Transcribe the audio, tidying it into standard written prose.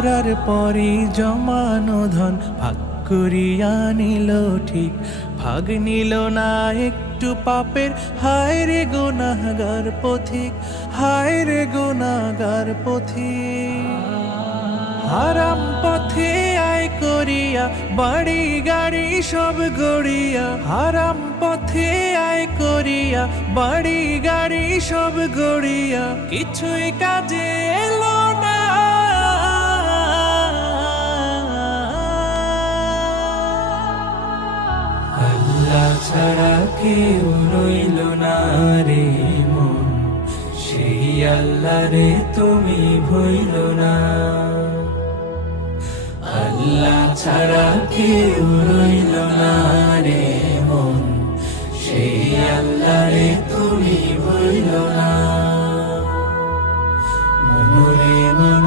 মরার পরে জমানো ধন ভাগ করিয়া নিল ঠিক, ভাগ নিল না একটু পাপের। হায় রে গুনাহগার পথিক, হায় রে গুনাহগার পথিক। হারাম পথে আয় করিয়া বাড়ি গাড়ি সব গড়িয়া, হারাম পথে আয় করিয়া বাড়ি গাড়ি সব গড়িয়া, কিছুই কাজে এলো না। আল্লাহ ছাড়া কেউ রইল না রে মন, সেই আল্লাহ রে তুমি ভইল না। আল্লাহ ছাড়া কেউ রইল না রে মন, সেই আল্লাহ রে তুমি ভইল না। মনরে মন